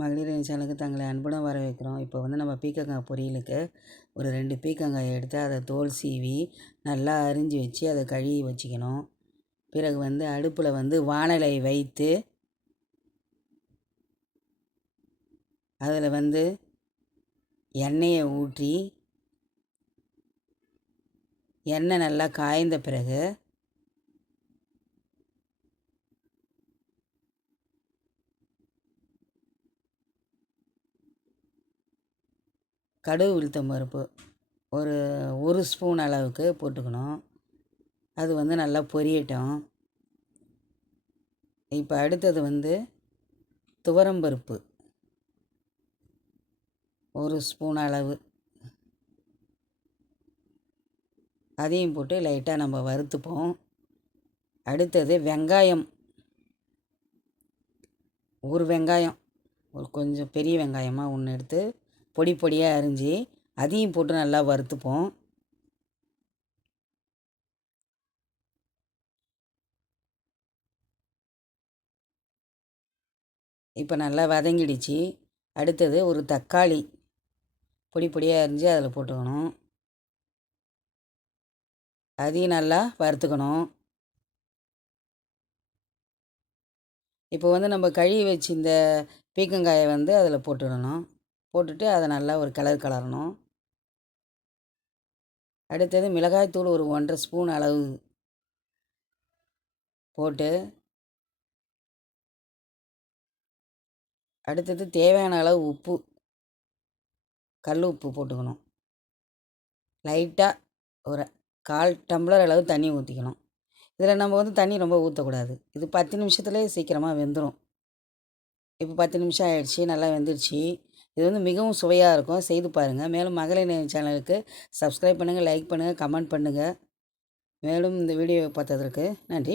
மகளிர் சேனலுக்கு தங்களை அன்புடன் வரவேற்கிறோம். இப்போ வந்து நம்ம பீக்கங்காய் பொரியலுக்கு ஒரு ரெண்டு பீக்கங்காயை எடுத்து அதை தோல் சீவி நல்லா அரிஞ்சு வச்சு அதை கழுவி வச்சுக்கணும். பிறகு வந்து அடுப்பில் வந்து வானலை வைத்து அதில் வந்து எண்ணெயை ஊற்றி எண்ணெய் நல்லா காய்ந்த பிறகு கடுகு உளுத்தம் பருப்பு ஒரு ஒரு ஸ்பூன் அளவுக்கு போட்டுக்கணும். அது வந்து நல்லா பொரியட்டும். இப்போ அடுத்தது வந்து துவரம்பருப்பு ஒரு ஸ்பூன் அளவு. அதையும் போட்டு லைட்டாக நம்ம வறுத்துப்போம். அடுத்தது வெங்காயம். ஒரு வெங்காயம் ஒரு கொஞ்சம் பெரிய வெங்காயமாக ஒன்று எடுத்து பொடி பொடியாக அரிஞ்சு அதையும் போட்டு நல்லா வறுத்துப்போம். இப்போ நல்லா வதங்கிடுச்சு. அடுத்தது ஒரு தக்காளி பொடி பொடியாக அரிஞ்சு அதில் போட்டுக்கணும். அதையும் நல்லா வறுத்துக்கணும். இப்போ வந்து நம்ம கழுவி வச்சு இந்த பீக்கங்காயை வந்து அதில் போட்டுடணும். போட்டுட்டு அதை நல்லா ஒரு கலர் கலரணும். அடுத்தது மிளகாய்த்தூள் ஒரு ஒன்றரை ஸ்பூன் அளவு போட்டு அடுத்தது தேவையான அளவு உப்பு. கல் உப்பு போட்டுக்கணும். லைட்டாக ஒரு கால் டம்ளர் அளவு தண்ணி ஊற்றிக்கணும் இதில் நம்ம வந்து தண்ணி ரொம்ப ஊற்றக்கூடாது இது பத்து நிமிஷத்துலேயே சீக்கிரமாக வெந்துடும் இப்போ பத்து நிமிஷம் ஆயிடுச்சு நல்லா வெந்துடுச்சு இது வந்து மிகவும் சுவையாக இருக்கும். செய்து பாருங்கள் மேலும் மகளிர் நேரம் சேனலுக்கு சப்ஸ்கிரைப் பண்ணுங்கள் லைக் பண்ணுங்கள் கமெண்ட் பண்ணுங்கள் மேலும் இந்த வீடியோவை பார்த்ததற்கு நன்றி.